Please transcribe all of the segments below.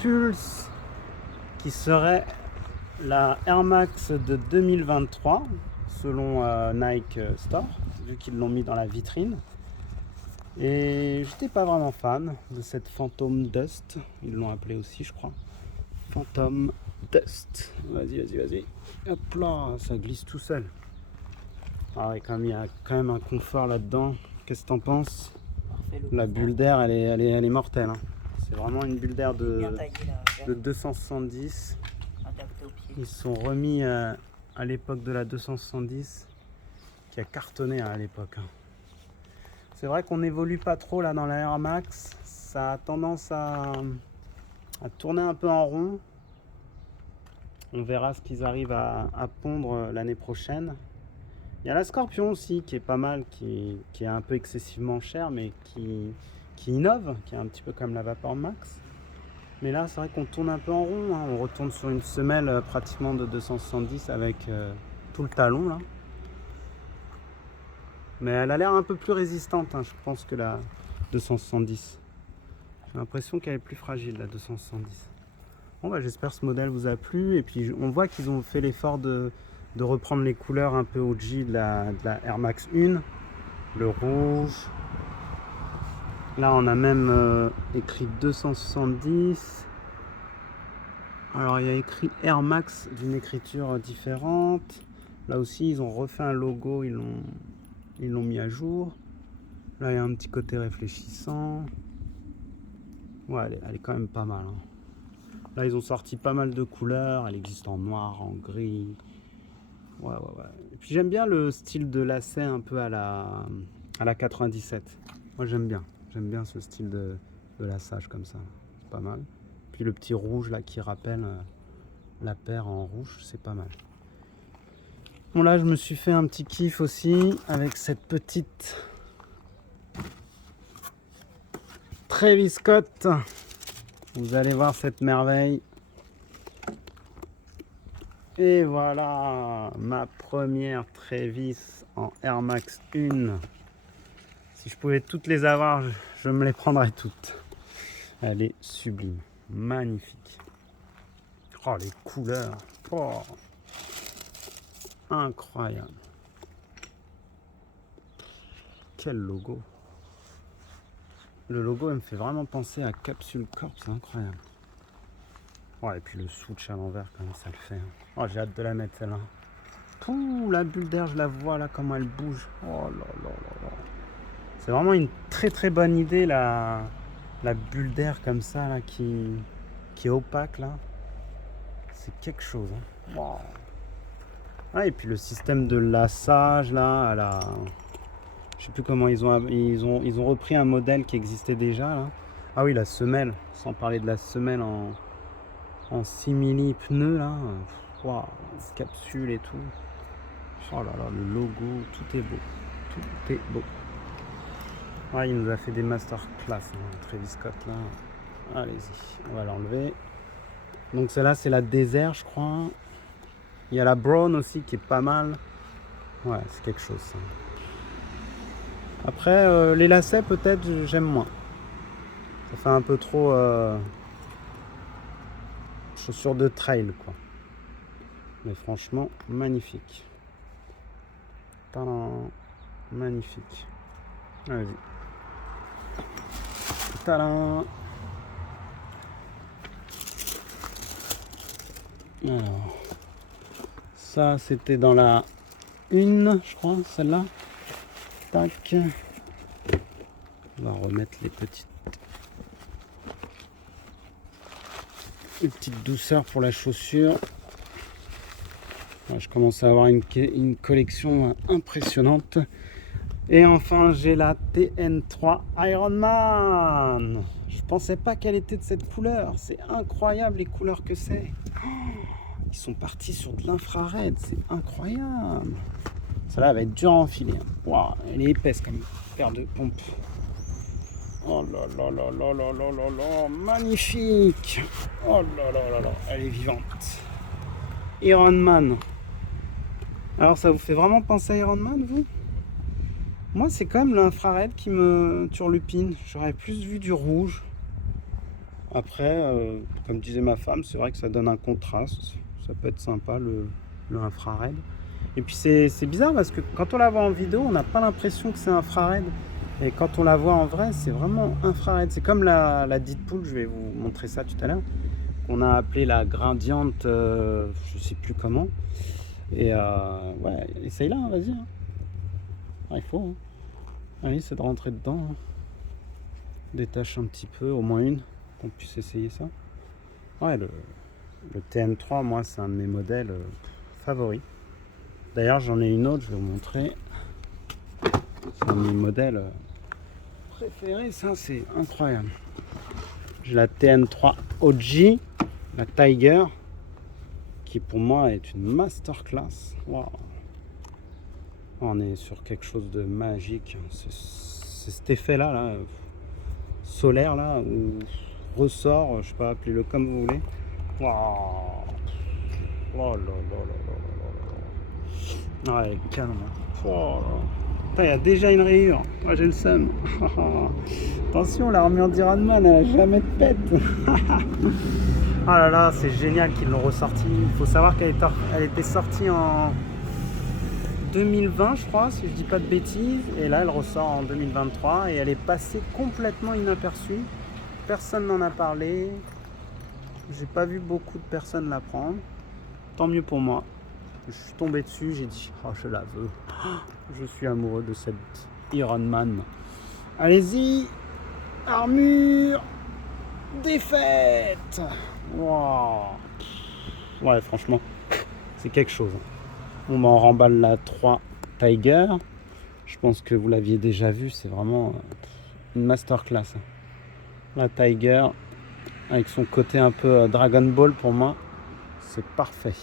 Pulse qui serait la Air Max de 2023 selon Nike Store, vu qu'ils l'ont mis dans la vitrine. Et j'étais pas vraiment fan de cette Phantom Dust, ils l'ont appelé aussi je crois. Phantom Dust. Vas-y. Hop là, ça glisse tout seul. Ah ouais, il y a quand même un confort là-dedans. Qu'est-ce que t'en penses? La bulle d'air, elle est mortelle. Hein. C'est vraiment une bulle d'air de 270. Ils se sont remis à l'époque de la 270 qui a cartonné à l'époque. C'est vrai qu'on n'évolue pas trop là dans la Air Max. Ça a tendance à tourner un peu en rond. On verra ce qu'ils arrivent à pondre l'année prochaine. Il y a la Scorpion aussi qui est pas mal, qui est un peu excessivement chère, mais qui innove, qui est un petit peu comme la Vapor Max. Mais là, c'est vrai qu'on tourne un peu en rond. Hein. On retourne sur une semelle pratiquement de 270 avec tout le talon là. Mais elle a l'air un peu plus résistante, hein, je pense, que la 270. J'ai l'impression qu'elle est plus fragile, la 270. Bon, bah, j'espère que ce modèle vous a plu. Et puis, on voit qu'ils ont fait l'effort de reprendre les couleurs un peu OG de la Air Max 1. Le rouge. Là, on a même écrit 270. Alors, il y a écrit Air Max d'une écriture différente. Là aussi, ils ont refait un logo, ils l'ont mis à jour. Là, il y a un petit côté réfléchissant. Ouais, elle est quand même pas mal. Hein. Là, ils ont sorti pas mal de couleurs. Elle existe en noir, en gris. Ouais. Et puis, j'aime bien le style de lacet un peu à la 97. Moi, j'aime bien. J'aime bien ce style de laçage comme ça. C'est pas mal. Puis le petit rouge là qui rappelle la paire en rouge, c'est pas mal. Bon, là, je me suis fait un petit kiff aussi avec cette petite Travis Scott. Vous allez voir cette merveille. Et voilà, ma première Travis en Air Max 1. Si je pouvais toutes les avoir, je me les prendrais toutes. Elle est sublime, magnifique. Oh, les couleurs. Oh. Incroyable. Quel logo. Le logo, il me fait vraiment penser à Capsule Corp, c'est incroyable. Ouais, et puis le switch à l'envers, comment ça le fait. Hein. Oh, j'ai hâte de la mettre celle-là. Pouh, la bulle d'air, je la vois là, comment elle bouge. Oh là. C'est vraiment une très bonne idée, la bulle d'air comme ça, là, qui est opaque, là. C'est quelque chose. Hein. Wow. Ah, et puis le système de laçage, là, je sais plus comment ils ont repris un modèle qui existait déjà, là. Ah oui, la semelle, sans parler de la semelle en simili pneus, là. Wow, capsule et tout. Oh là, le logo, tout est beau. Tout est beau. Ah, il nous a fait des masterclass, hein, Travis Scott, là. Allez-y, on va l'enlever. Donc celle-là, c'est la désert, je crois. Il y a la brown aussi qui est pas mal. Ouais, c'est quelque chose, ça. Après, les lacets, peut-être, j'aime moins. Ça fait un peu trop chaussures de trail, quoi. Mais franchement, magnifique. Tadam, magnifique. Allez-y. Tadam. Alors, ça, c'était dans la 1, je crois, celle-là. Tac. On va remettre les petites douceurs pour la chaussure. Je commence à avoir une collection impressionnante. Et enfin, j'ai la TN3 Ironman. Je pensais pas qu'elle était de cette couleur. C'est incroyable les couleurs que c'est. Ils sont partis sur de l'infrared. C'est incroyable. Celle-là va être dure à enfiler. Wow, elle est épaisse comme une paire de pompes. Oh là, magnifique. Oh là, elle est vivante. Ironman. Alors ça vous fait vraiment penser à Ironman, vous? Moi, c'est quand même l'infrared qui me turlupine. J'aurais plus vu du rouge. Après, comme disait ma femme, c'est vrai que ça donne un contraste. Ça peut être sympa le infrared. Et puis c'est bizarre parce que quand on la voit en vidéo, on n'a pas l'impression que c'est infrared. Et quand on la voit en vrai, c'est vraiment infrared. C'est comme la Deadpool, je vais vous montrer ça tout à l'heure, qu'on a appelé la Gradiente, je sais plus comment. Et ouais, essaye là, hein, vas-y. Hein. Ah, il faut. Hein. Allez, c'est de rentrer dedans. Hein. Détache un petit peu, au moins une, qu'on puisse essayer ça. Ouais, le TN3, moi, c'est un de mes modèles favoris. D'ailleurs, j'en ai une autre, je vais vous montrer. C'est un de mes modèles préférés, ça, c'est incroyable. J'ai la TN3 OG, la Tiger, qui pour moi est une masterclass. Wow. On est sur quelque chose de magique. C'est cet effet-là, là, solaire, là, où ressort, je sais pas, appelez-le comme vous voulez. Wow. Oh là là là là là là. Ouais, canon. Oh là. Il y a déjà une rayure. Moi j'ai le seum. Attention, la remis en Diranman, elle a jamais de pète. Ah là là, c'est génial qu'ils l'ont ressorti. Il faut savoir qu'elle était sortie en 2020, je crois, si je dis pas de bêtises. Et là, elle ressort en 2023 et elle est passée complètement inaperçue. Personne n'en a parlé. J'ai pas vu beaucoup de personnes la prendre. Tant mieux pour moi. Je suis tombé dessus, j'ai dit oh je la veux. Je suis amoureux de cette Ironman. Allez-y, armure, défaite. Wow. Ouais, franchement, c'est quelque chose. On m'en remballe la 3 Tiger. Je pense que vous l'aviez déjà vu, c'est vraiment une masterclass. La Tiger, avec son côté un peu Dragon Ball pour moi, c'est parfait.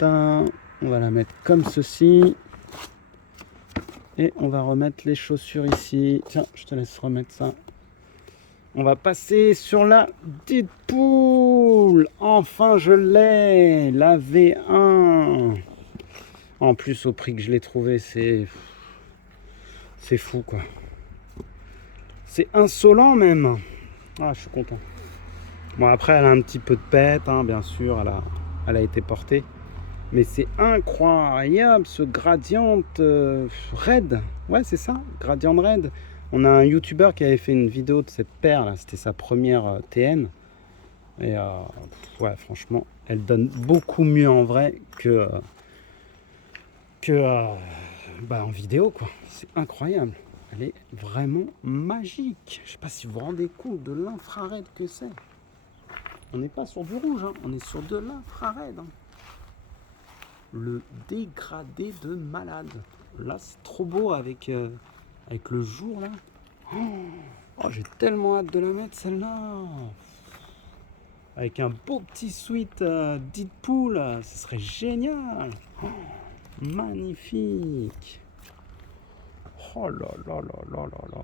On va la mettre comme ceci. Et on va remettre les chaussures ici. Tiens, je te laisse remettre ça. On va passer sur la Deadpool. Enfin, je l'ai. La V1. En plus, au prix que je l'ai trouvé, c'est fou, quoi. C'est insolent, même. Ah, je suis content. Bon, après, elle a un petit peu de pète, hein, bien sûr. Elle a été portée. Mais c'est incroyable ce Gradient Red. Ouais, c'est ça, Gradient Red. On a un YouTuber qui avait fait une vidéo de cette paire là, c'était sa première TN. Et ouais, franchement, elle donne beaucoup mieux en vrai que en vidéo, quoi. C'est incroyable. Elle est vraiment magique. Je sais pas si vous vous rendez compte de l'infrared que c'est. On n'est pas sur du rouge, hein. On est sur de l'infrared. Hein. Le dégradé de malade. Là, c'est trop beau avec le jour, là. Oh, j'ai tellement hâte de la mettre, celle-là. Avec un beau petit sweat Deadpool, ce serait génial. Oh, magnifique. Oh là là là là là là.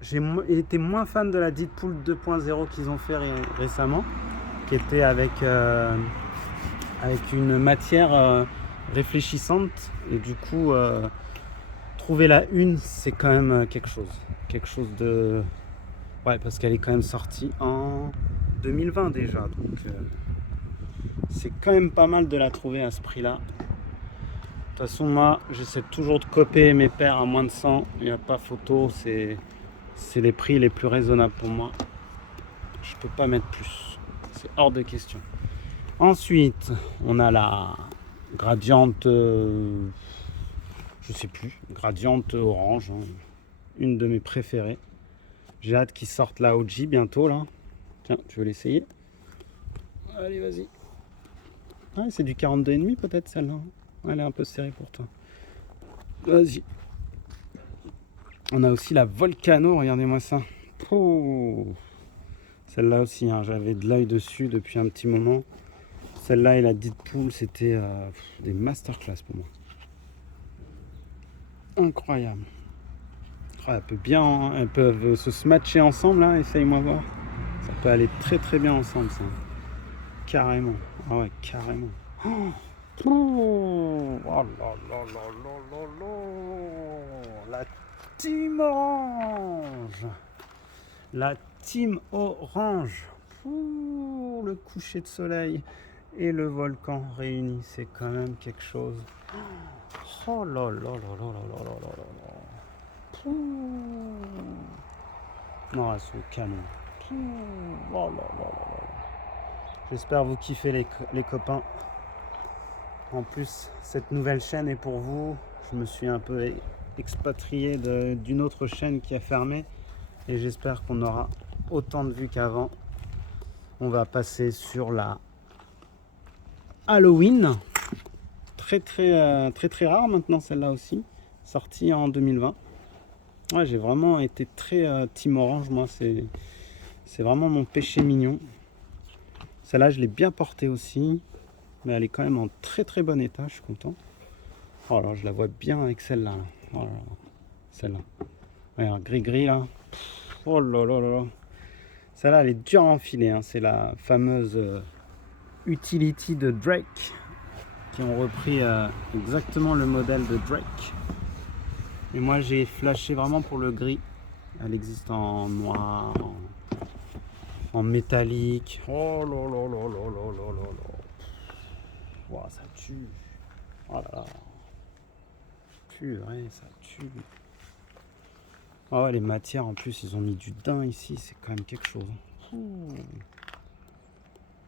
J'ai été moins fan de la Deadpool 2.0 qu'ils ont fait récemment, qui était avec une matière réfléchissante. Et du coup, trouver la une, c'est quand même quelque chose. Quelque chose de... Ouais, parce qu'elle est quand même sortie en 2020 déjà. Donc, c'est quand même pas mal de la trouver à ce prix-là. De toute façon, moi, j'essaie toujours de copier mes paires à moins de 100. Il n'y a pas photo. C'est les prix les plus raisonnables pour moi. Je peux pas mettre plus. C'est hors de question. Ensuite, on a la Gradiente, je sais plus, Gradiente orange, hein, une de mes préférées. J'ai hâte qu'ils sortent la OG bientôt là. Tiens, tu veux l'essayer? Allez, vas-y. Ah, c'est du 42,5 peut-être celle-là. Elle est un peu serrée pour toi. Vas-y. On a aussi la Volcano, regardez-moi ça. Oh. Celle-là aussi, hein, j'avais de l'œil dessus depuis un petit moment. Celle-là et la Deadpool, c'était des masterclass pour moi. Incroyable. Oh, elles peuvent se smatcher ensemble, là, essaye-moi voir. Ça peut aller très très bien ensemble, ça. Carrément. Ah ouais, carrément. Oh, oh là là là là là là. La Team Orange. La Team Orange. Ouh, le coucher de soleil et le volcan réunis, c'est quand même quelque chose. Oh là là là là là là là là là. Pouh. Non, elles sont canon. Pouh. Oh là là là là. J'espère vous kiffez les copains. En plus, cette nouvelle chaîne est pour vous. Je me suis un peu expatrié d'une autre chaîne qui a fermé. Et j'espère qu'on aura autant de vues qu'avant. On va passer sur la Halloween. Très rare maintenant celle-là aussi. Sortie en 2020. Ouais, j'ai vraiment été très Team Orange. Moi, c'est vraiment mon péché mignon. Celle-là, je l'ai bien portée aussi. Mais elle est quand même en très bon état, je suis content. Oh là, je la vois bien avec celle-là. Oh là là. Celle-là. Regarde, gris là. Oh là là là là. Celle-là, elle est dure à enfiler. Hein. C'est la fameuse Utility de Drake. Qui ont repris exactement le modèle de Drake. Et moi, j'ai flashé vraiment pour le gris. Elle existe en noir, en métallique. Oh là là là là là là là là. Wow, ça tue. Oh là là. Purée, ça tue. Ah ouais, les matières en plus, ils ont mis du daim ici, c'est quand même quelque chose.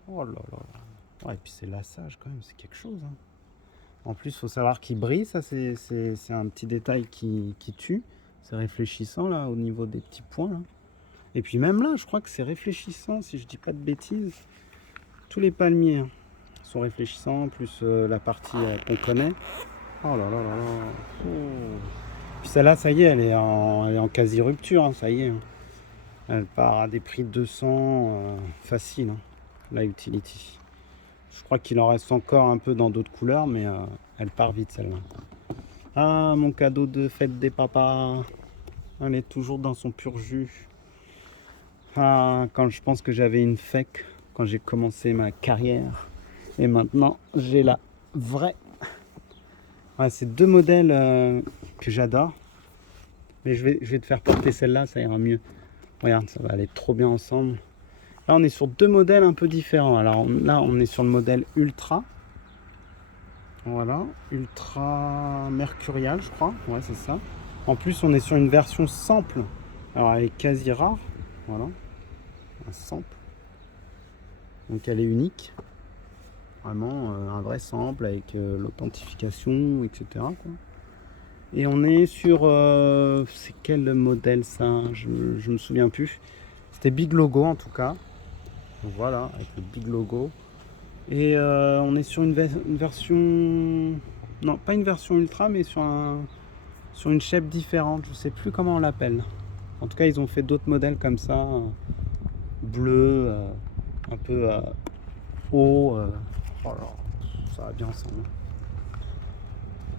Oh là là là. Ouais, et puis c'est lassage quand même, c'est quelque chose. Hein. En plus, il faut savoir qu'il brille, ça c'est un petit détail qui tue. C'est réfléchissant là, au niveau des petits points. Là. Et puis même là, je crois que c'est réfléchissant, si je dis pas de bêtises. Tous les palmiers hein, sont réfléchissants, plus la partie qu'on connaît. Oh là là là là. Oh. Puis celle-là, ça y est, elle est en quasi-rupture, hein, ça y est. Hein. Elle part à des prix de 200 facile, hein, la Utility. Je crois qu'il en reste encore un peu dans d'autres couleurs, mais elle part vite celle-là. Ah, mon cadeau de fête des papas. Elle est toujours dans son pur jus. Ah, quand je pense que j'avais une fake quand j'ai commencé ma carrière. Et maintenant, j'ai la vraie. Ouais, c'est deux modèles que j'adore. Mais je vais te faire porter celle-là, ça ira mieux. Regarde, ça va aller trop bien ensemble. Là, on est sur deux modèles un peu différents. Alors là, on est sur le modèle Ultra. Voilà, Ultra Mercurial, je crois. Ouais, c'est ça. En plus, on est sur une version sample. Alors, elle est quasi rare. Voilà, un sample. Donc, elle est unique. Vraiment, un vrai sample avec l'authentification, etc. quoi. Et on est sur... c'est quel modèle ça? Je me souviens plus. C'était Big Logo en tout cas. Donc voilà, avec le Big Logo. Et on est sur une version... Non, pas une version ultra, mais sur une shape différente. Je sais plus comment on l'appelle. En tout cas, ils ont fait d'autres modèles comme ça. Bleu, un peu haut. Oh là, ça va bien ensemble.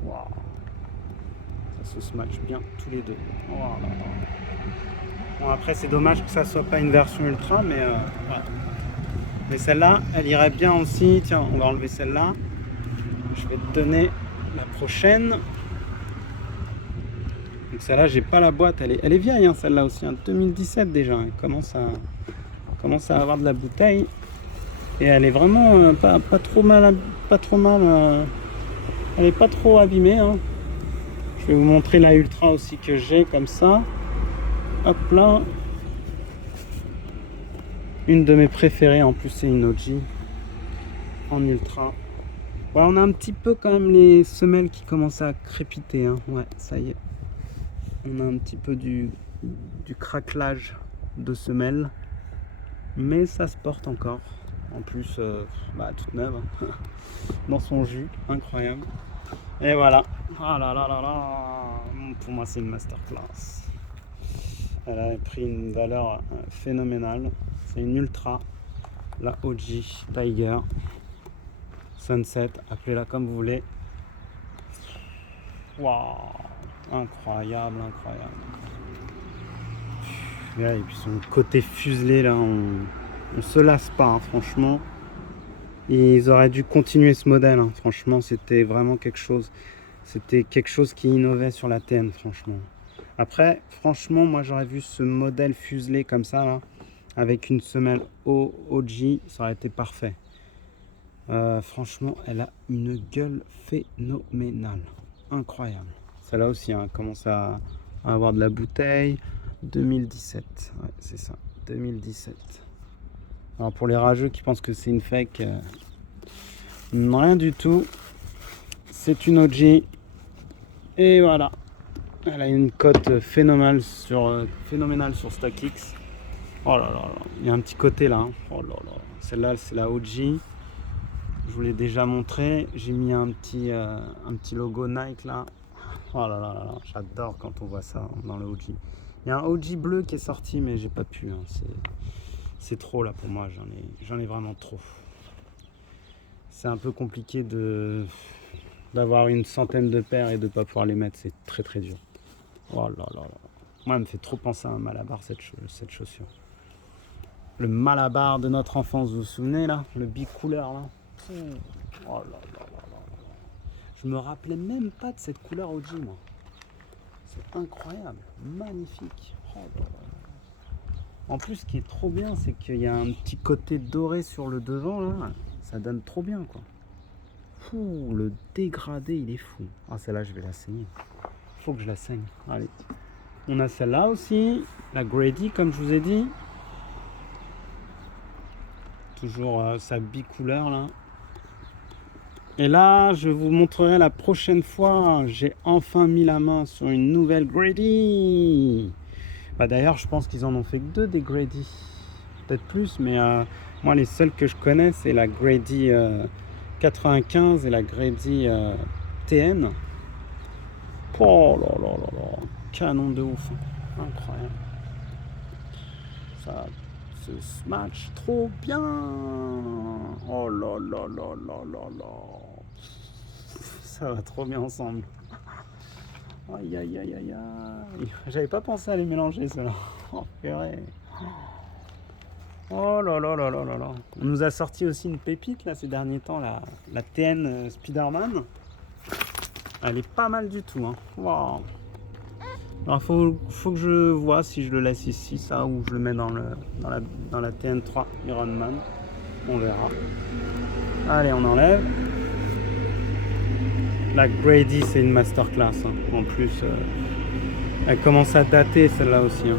Waouh. Ça se match bien tous les deux. Oh là là. Bon, après, c'est dommage que ça soit pas une version ultra, mais voilà. Mais celle-là, elle irait bien aussi. Tiens, on va enlever celle-là. Je vais te donner la prochaine. Donc celle-là, j'ai pas la boîte. Elle est vieille, hein, celle-là aussi. Hein, 2017 déjà. Elle commence à avoir de la bouteille. Et elle est vraiment pas trop mal. Elle est pas trop abîmée. Hein. Je vais vous montrer la Ultra aussi que j'ai comme ça. Hop là. Une de mes préférées en plus, c'est une OG en Ultra. Ouais, on a un petit peu quand même les semelles qui commencent à crépiter. Hein. Ouais, ça y est. On a un petit peu du craquelage de semelles. Mais ça se porte encore. En plus, toute neuve. Hein. Dans son jus. Incroyable. Et voilà. Ah là là là là. Pour moi, c'est une masterclass. Elle a pris une valeur phénoménale. C'est une Ultra. La OG Tiger. Sunset. Appelez-la comme vous voulez. Waouh. Incroyable, incroyable. Ouais, et puis son côté fuselé là, on se lasse pas, hein, franchement. Ils auraient dû continuer ce modèle, hein. Franchement, c'était vraiment quelque chose. C'était quelque chose qui innovait sur la TN, franchement. Après, franchement, moi j'aurais vu ce modèle fuselé comme ça là. Avec une semelle OG, ça aurait été parfait. Franchement, elle a une gueule phénoménale. Incroyable. Celle-là aussi commence à avoir de la bouteille. 2017. Ouais, c'est ça. 2017. Alors pour les rageux qui pensent que c'est une fake, non, rien du tout. C'est une OG. Et voilà. Elle a une cote phénoménale sur StockX. Oh là là là. Il y a un petit côté là. Oh là là. Celle-là, c'est la OG. Je vous l'ai déjà montré. J'ai mis un petit logo Nike là. Oh là là là là. J'adore quand on voit ça dans le OG. Il y a un OG bleu qui est sorti, mais j'ai pas pu. C'est trop là pour moi. J'en ai vraiment trop. C'est un peu compliqué d'avoir une centaine de paires et de pas pouvoir les mettre. C'est très très dur. Oh là là là. Moi, elle me fait trop penser à un Malabar cette chaussure. Le Malabar de notre enfance, vous vous souvenez là? Le bicouleur là. Oh là là là là. Je me rappelais même pas de cette couleur OG moi. C'est incroyable, magnifique. Oh là là. En plus, ce qui est trop bien, c'est qu'il y a un petit côté doré sur le devant là. Ça donne trop bien quoi. Fou, le dégradé il est fou. Ah celle-là je vais la saigner. Faut que je la saigne. Allez. On a celle-là aussi, la Grady comme je vous ai dit. Toujours sa bicouleur là. Et là, je vous montrerai la prochaine fois. J'ai enfin mis la main sur une nouvelle Grady. D'ailleurs, je pense qu'ils en ont fait que 2 des Grady. Peut-être plus, mais moi, les seules que je connais, c'est la Grady 95 et la Grady TN. Oh là là là là. Canon de ouf. Incroyable. Ça se match trop bien. Oh là là là là là là. Ça va trop bien ensemble. Aïe aïe aïe aïe aïe. J'avais pas pensé à les mélanger ceux-là. Oh purée. Oh là là là là là là. On nous a sorti aussi une pépite là ces derniers temps, la TN Spider-Man. Elle est pas mal du tout. Hein. Wow. Alors faut que je vois si je le laisse ici, ça, ou je le mets dans la TN3 Iron Man. On verra. Allez, on enlève. La Grady, c'est une masterclass. Hein. En plus, elle commence à dater celle-là aussi. Hein.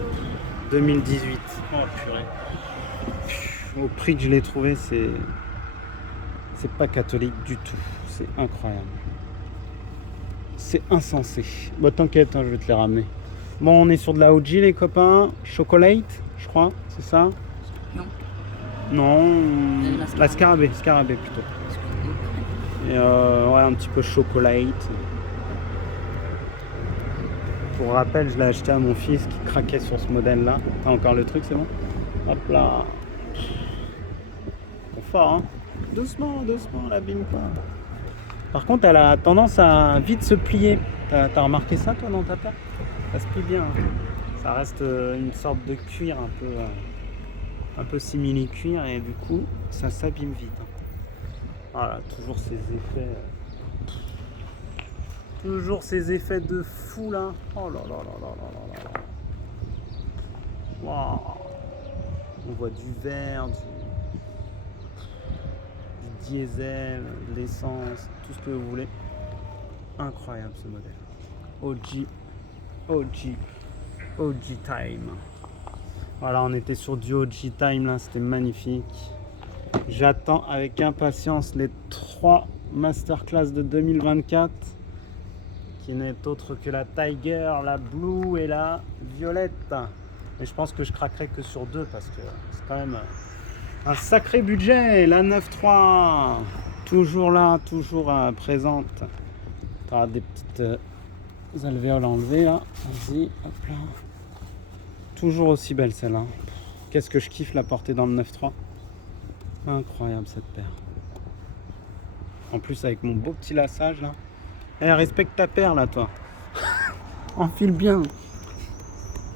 2018. Oh purée. Au prix que je l'ai trouvé, c'est pas catholique du tout. C'est incroyable. C'est insensé. Bon, t'inquiète, hein, je vais te les ramener. Bon, on est sur de la OG, les copains. Chocolate, je crois, c'est ça? Non. Non, la scarabée plutôt. Et ouais, un petit peu chocolate. Pour rappel, je l'ai acheté à mon fils qui craquait sur ce modèle-là. T'as encore le truc, c'est bon? Hop là. C'est fort, hein? Doucement, doucement, l'abîme pas. Par contre, elle a tendance à vite se plier. T'as remarqué ça, toi, dans ta paire? Ça se plie bien. Hein. Ça reste une sorte de cuir un peu simili-cuir et du coup, ça s'abîme vite. Hein. Voilà, toujours ces effets. Toujours ces effets de fou là. Oh là là là là là là là. Waouh. On voit du vert, du diesel, de l'essence, tout ce que vous voulez. Incroyable ce modèle. OG Time. Voilà, on était sur du OG Time là, c'était magnifique. J'attends avec impatience les 3 masterclass de 2024 qui n'est autre que la Tiger, la Blue et la Violette. Et je pense que je craquerai que sur 2 parce que c'est quand même un sacré budget. La 9.3 toujours là, toujours présente. Tu auras des petites alvéoles enlevées là. Vas-y, hop là. Toujours aussi belle celle-là. Qu'est-ce que je kiffe la porter dans le 9.3. Incroyable cette paire. En plus avec mon beau petit lassage là. Eh, respecte ta paire là toi. Enfile bien.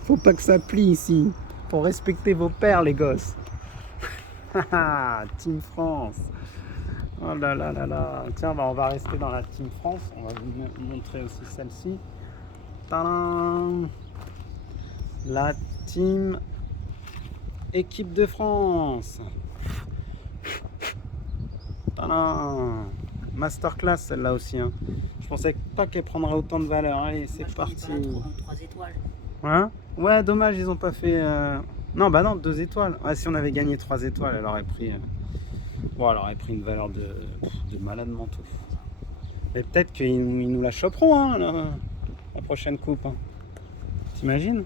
Faut pas que ça plie ici. Faut respecter vos paires les gosses. Team France. Oh là là là là. Tiens, on va rester dans la Team France. On va vous montrer aussi celle-ci. Tadam. La Team Équipe de France. Tadam. Masterclass celle-là aussi. Hein. Je pensais pas qu'elle prendrait autant de valeur. Allez, c'est parti. 3 étoiles. Hein? Ouais, dommage, ils ont pas fait. Non, bah non, 2 étoiles. Ouais, si on avait gagné 3 étoiles, elle aurait pris. Bon, elle aurait pris une valeur de malade mental. Mais peut-être qu'ils nous la choperont, hein, la prochaine coupe. Hein. T'imagines?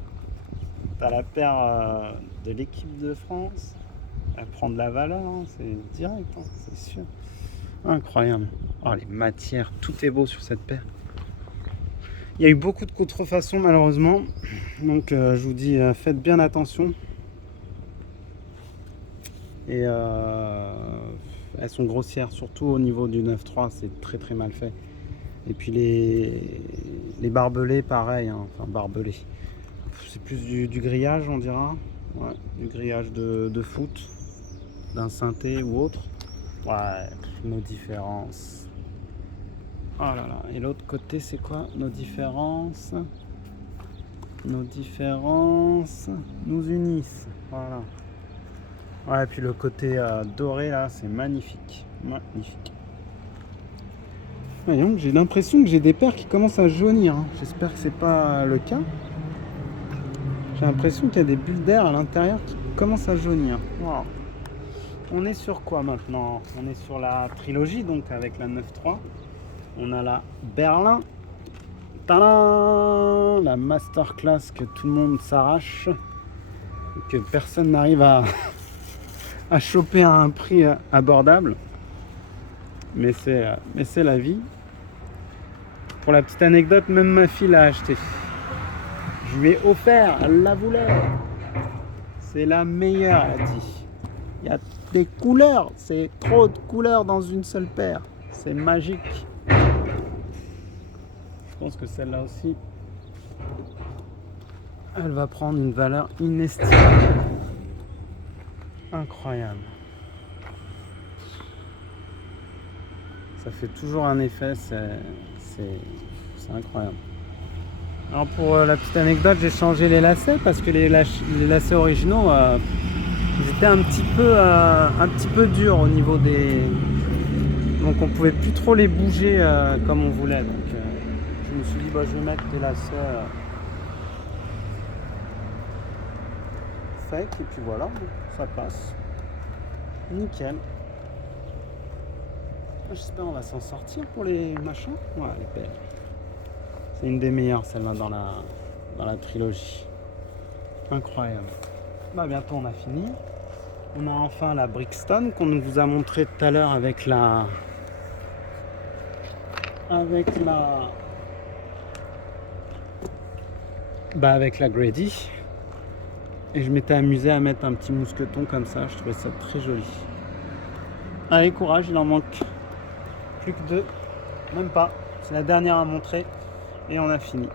T'as la paire de l'équipe de France. Elle prend de la valeur, hein, c'est direct, hein, c'est sûr. Incroyable. Oh, les matières, tout est beau sur cette paire. Il y a eu beaucoup de contrefaçons malheureusement. Donc je vous dis, faites bien attention. Et elles sont grossières, surtout au niveau du 9.3, c'est très très mal fait. Et puis les barbelés, pareil, hein, enfin barbelés. C'est plus du grillage, on dira. Ouais, du grillage de foot, d'un synthé ou autre. Ouais, nos différences. Oh là là, et l'autre côté, c'est quoi nos différences? Nos différences nous unissent. Voilà. Ouais, et puis le côté doré là, c'est magnifique. Magnifique. Voyons, j'ai l'impression que j'ai des paires qui commencent à jaunir. Hein. J'espère que c'est pas le cas. J'ai l'impression qu'il y a des bulles d'air à l'intérieur qui commencent à jaunir. Wow. On est sur quoi maintenant? On est sur la trilogie, donc avec la 9.3. On a la Berlin. Tadam! La masterclass que tout le monde s'arrache. Que personne n'arrive à choper à un prix abordable. Mais c'est la vie. Pour la petite anecdote, même ma fille l'a acheté. Je lui ai offert, elle la voulait. C'est la meilleure, elle a dit. Il y a des couleurs, c'est trop de couleurs dans une seule paire. C'est magique. Je pense que celle-là aussi, elle va prendre une valeur inestimable. Incroyable. Ça fait toujours un effet, c'est incroyable. Alors pour la petite anecdote, j'ai changé les lacets parce que les lacets originaux, ils étaient un petit peu durs au niveau des... Donc on pouvait plus trop les bouger comme on voulait. Donc je me suis dit, bah, je vais mettre des lacets secs et puis voilà, ça passe. Nickel. J'espère qu'on va s'en sortir pour les machins. Ouais, elle est belle. C'est une des meilleures, celle-là, dans la trilogie. Incroyable. Bah, bientôt, on a fini. On a enfin la Brixton qu'on vous a montré tout à l'heure avec la Grady. Et je m'étais amusé à mettre un petit mousqueton comme ça. Je trouvais ça très joli. Allez, courage, il en manque plus que 2. Même pas. C'est la dernière à montrer. Et on a fini.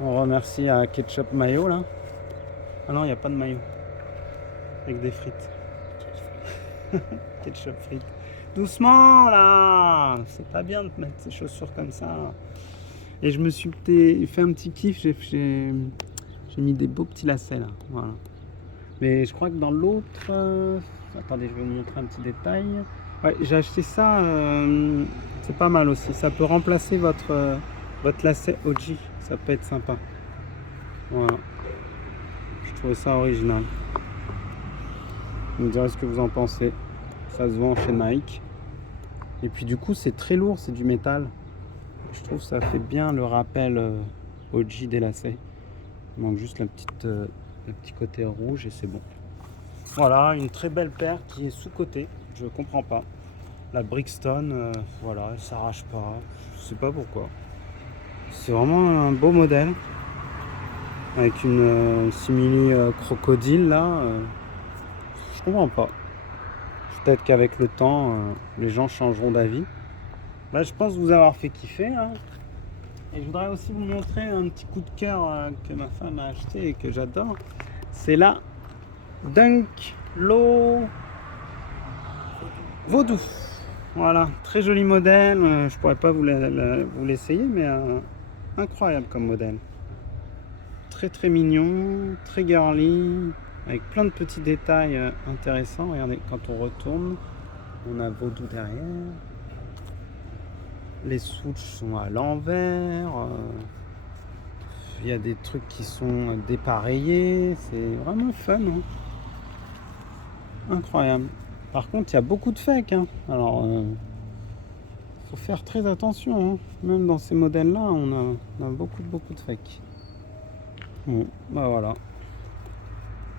On remercie à Ketchup Mayo là. Ah non, il n'y a pas de maillot. Avec des frites. Ketchup frites. Doucement là. C'est pas bien de mettre ces chaussures comme ça. Et je me suis fait un petit kiff. J'ai mis des beaux petits lacets là. Voilà. Mais je crois que dans l'autre... Attendez, je vais vous montrer un petit détail. Ouais, j'ai acheté ça. C'est pas mal aussi. Ça peut remplacer votre lacet OG. Ça peut être sympa. Voilà. Je trouvais ça original. Vous me direz ce que vous en pensez. Ça se vend chez Nike. Et puis du coup, c'est très lourd. C'est du métal. Je trouve que ça fait bien le rappel OG des lacets. Il manque juste le petit côté rouge et c'est bon. Voilà, une très belle paire qui est sous-cotée. Je comprends pas. La Brixton, voilà, elle s'arrache pas. Je sais pas pourquoi. C'est vraiment un beau modèle. Avec une simili crocodile là. Je comprends pas. Peut-être qu'avec le temps, les gens changeront d'avis. Bah, je pense vous avoir fait kiffer. Hein. Et je voudrais aussi vous montrer un petit coup de cœur que ma femme a acheté et que j'adore. C'est la Dunk Low Vaudou. Voilà, très joli modèle. Je pourrais pas vous l'essayer, mais incroyable comme modèle. très très mignon, très girly, avec plein de petits détails intéressants. Regardez, quand on retourne, on a Vaudou derrière. Les switches sont à l'envers. Il y a des trucs qui sont dépareillés. C'est vraiment fun. Hein. Incroyable. Par contre, il y a beaucoup de fake. Hein. Alors, faut faire très attention. Hein. Même dans ces modèles-là, on a beaucoup de fake. Bon, bah voilà.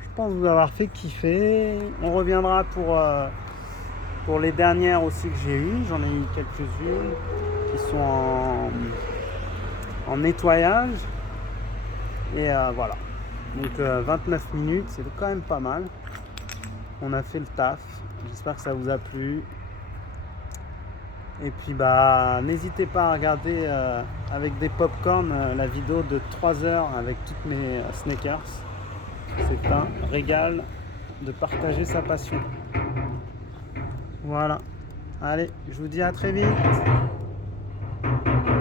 Je pense vous avoir fait kiffer. On reviendra pour les dernières aussi que j'ai eues. J'en ai eu quelques-unes qui sont en nettoyage. Et voilà. Donc 29 minutes, c'est quand même pas mal. On a fait le taf. J'espère que ça vous a plu. Et puis bah n'hésitez pas à regarder avec des popcorn la vidéo de 3 heures avec toutes mes sneakers. C'est un régal de partager sa passion. Voilà. Allez, je vous dis à très vite.